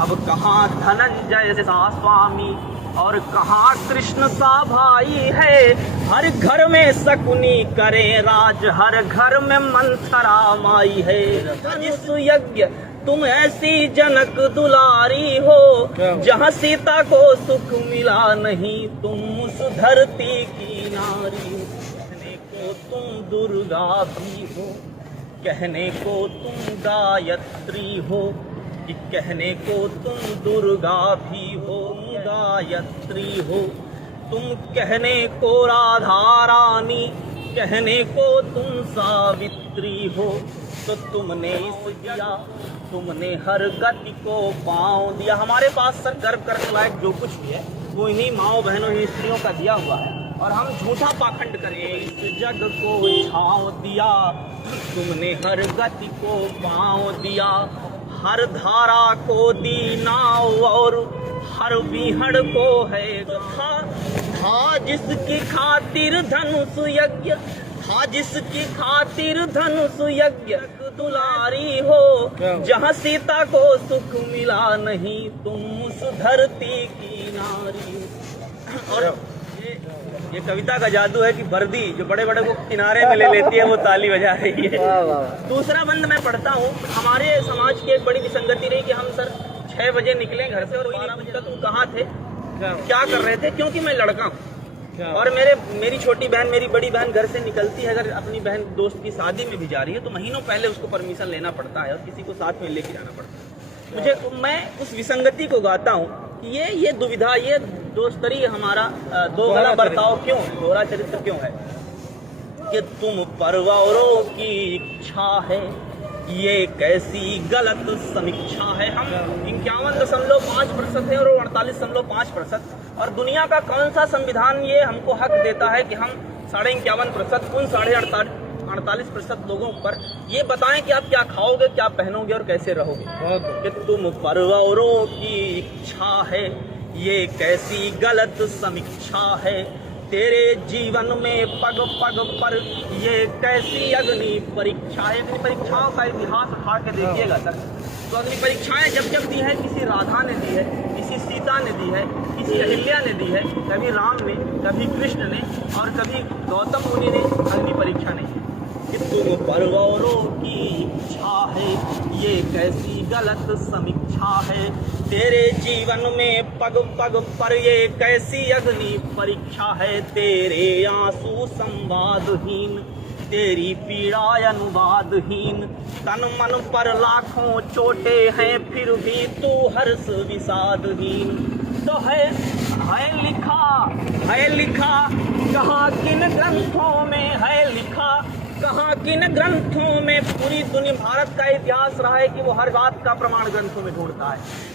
अब कहाँ धनंजय सा स्वामी और कहाँ कृष्ण सा भाई है। हर घर में शकुनी करे राज, हर घर में मंथरा माई है। जिस यज्ञ तुम ऐसी जनक दुलारी हो, जहाँ सीता को सुख मिला नहीं तुम उस धरती की नारी। कहने को तुम दुर्गा भी हो, कहने को तुम गायत्री हो, कि कहने को तुम दुर्गा भी हो गायत्री हो। तुम कहने को राधा रानी, कहने को तुम सावित्री हो। तो तुमने इस दिया, तुमने हर गति को पाँव दिया। हमारे पास सर गर्व करने लायक जो कुछ भी है वो इन्हीं माँओं बहनों ही स्त्रियों का दिया हुआ है, और हम झूठा पाखंड करें। इस जग को छाँव दिया, तुमने हर गति को पाँव दिया। हर धारा को दी नाव और हर बीहड़ को है था जिसकी खातिर धनुष यज्ञ, था जिसकी खातिर धनुष यज्ञ दुलारी हो। जहाँ सीता को सुख मिला नहीं तुम उस धरती की नारी। और ये कविता का जादू है कि वर्दी जो बड़े बड़े को किनारे में ले लेती है वो ताली बजा रही है। दूसरा बंद मैं पढ़ता हूँ। हमारे समाज की एक बड़ी विसंगति रही कि हम सर 6 बजे निकले घर से और 12 बजे तक तुम कहाँ थे, क्या कर रहे थे, क्योंकि मैं लड़का हूँ और मेरी छोटी बहन, मेरी बड़ी बहन घर से निकलती है, अगर अपनी बहन दोस्त की शादी में भी जा रही है तो महीनों पहले उसको परमिशन लेना पड़ता है और किसी को साथ में लेके जाना पड़ता है। मैं उस विसंगति को गाता हूँ। ये दुविधा, ये दोस्तरी हमारा दोगला बर्ताव क्यों, दोहरा चरित्र क्यों है कि तुम परवारों की इच्छा है, ये कैसी गलत समीक्षा है। हम 51.5% है और 48.5%, और दुनिया का कौन सा संविधान ये हमको हक देता है कि हम 51.5% उन 48% लोगों पर ये बताएं कि आप क्या खाओगे, क्या पहनोगे और कैसे रहोगे। कि तुम परवारों की इच्छा है, ये कैसी गलत समीक्षा है। तेरे जीवन में पग पग पर ये कैसी अग्नि परीक्षा है। अग्नि परीक्षाओं का इतिहास उठा के देखिएगा सर, तो अग्नि परीक्षाएं जब दी है, किसी राधा ने दी है, किसी सीता ने दी है, किसी अहिल्या ने दी है, कभी राम ने, कभी कृष्ण ने और कभी गौतम मुनि ने अग्नि परीक्षा नहीं की। कि तुम परवारों की इच्छा है, ये कैसी गलत समीक्षा है। तेरे जीवन में पग पग पर ये कैसी अग्नि परीक्षा है। तेरे आंसू संवादहीन, तेरी पीड़ा अनुवादहीन, तन मन पर लाखों चोटे हैं फिर भी तू हर्ष विषादहीन। तो है लिखा कहाँ किन ग्रंथों में है लिखा, कहाँ किन ग्रंथों में। पूरी दुनिया, भारत का इतिहास रहा है कि वो हर बात का प्रमाण ग्रंथों में ढूंढता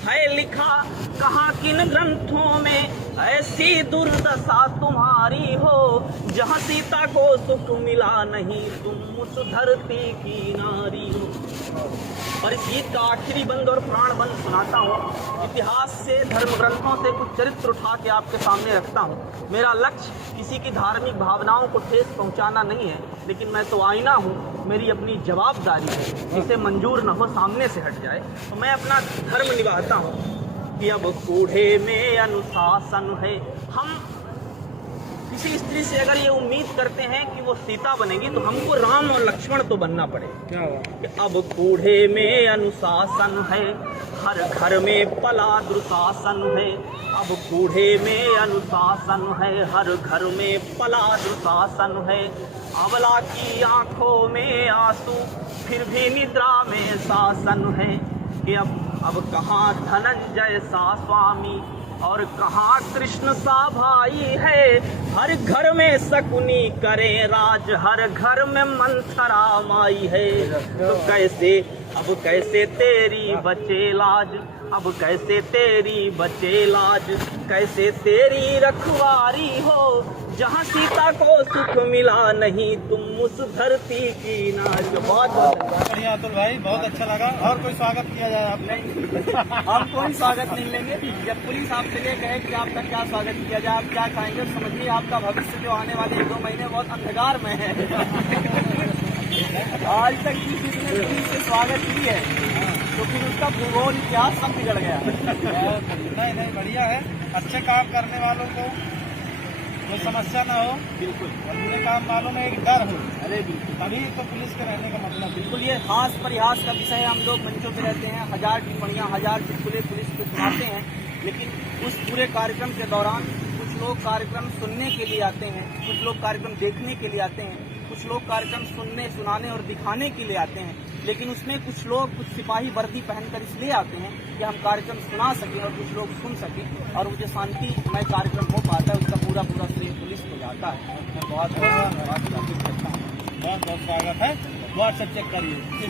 है लिखा कहाँ किन ग्रंथों में ऐसी दुर्दशा तुम्हारी हो, जहाँ सीता को सुख मिला नहीं तुम उस धरती की नारी हो। और इस गीत का आखिरी बंद और प्राण बंद सुनाता हूँ। इतिहास से, धर्म ग्रंथों से कुछ चरित्र उठा के आपके सामने रखता हूँ। मेरा लक्ष्य किसी की धार्मिक भावनाओं को ठेस पहुँचाना नहीं है, लेकिन मैं तो आईना हूँ, मेरी अपनी जवाबदारी है, जिसे मंजूर न हो सामने से हट जाए। तो मैं अपना धर्म निभाता हूँ कि अब कूढ़े में अनुशासन है। हम किसी स्त्री से अगर ये उम्मीद करते हैं कि वो सीता बनेगी तो हमको राम और लक्ष्मण तो बनना पड़ेगा। अब कूढ़े में अनुशासन है, हर घर में पला दुशासन है। अब कूढ़े में अनुशासन है, हर घर में पला दुशासन है। अबला की आंखों में आंसू फिर भी निद्रा में शासन है। कि अब कहाँ धनंजय सा स्वामी और कहाँ कृष्ण सा भाई है। हर घर में शकुनी करे राज, हर घर में मंथरा माई है। तो कैसे तेरी बचे लाज, अब कैसे तेरी बचे लाज, कैसे तेरी रखवारी हो, जहाँ सीता को सुख मिला नहीं तुम उस धरती की नाज। बहुत बढ़िया अतुल भाई, बहुत अच्छा लगा। और कोई स्वागत किया जाए आपने? हम कोई स्वागत नहीं लेंगे। जब पुलिस आपसे ये कहे कि आपका क्या स्वागत किया जाए, आप क्या चाहेंगे, समझिए आपका भविष्य जो आने वाले 1-2 महीने बहुत अंधकार में है। आज तक किसी ने पुलिस से स्वागत की है तो फिर उसका भूगोल इतिहास सब बिगड़ गया। नहीं नहीं, बढ़िया है। अच्छे काम करने वालों को कोई समस्या ना हो, बिल्कुल। और बुरे काम वालों में एक डर हो, अरे बिल्कुल, तभी तो पुलिस के रहने का मतलब। बिल्कुल ये हास परिहास का विषय है। हम लोग मंचों पे रहते हैं, 1000 टिप्पणियां, 1000 चुटकुले पुलिस पे सुनाते हैं, लेकिन उस पूरे कार्यक्रम के दौरान कुछ लोग कार्यक्रम सुनने के लिए आते हैं, कुछ लोग कार्यक्रम देखने के लिए आते हैं, कुछ लोग कार्यक्रम सुनने, सुनाने और दिखाने के लिए आते हैं, लेकिन उसमें कुछ लोग कुछ सिपाही वर्दी पहनकर इसलिए आते हैं कि हम कार्यक्रम सुना सकें और कुछ लोग सुन सकें, और वो जो शांतिमय कार्यक्रम हो पाता है उसका पूरा पूरा श्रेय पुलिस को जाता है। मैं बहुत बहुत धन्यवाद करता हूँ। बहुत बहुत स्वागत है। व्हाट्सएप चेक करिए।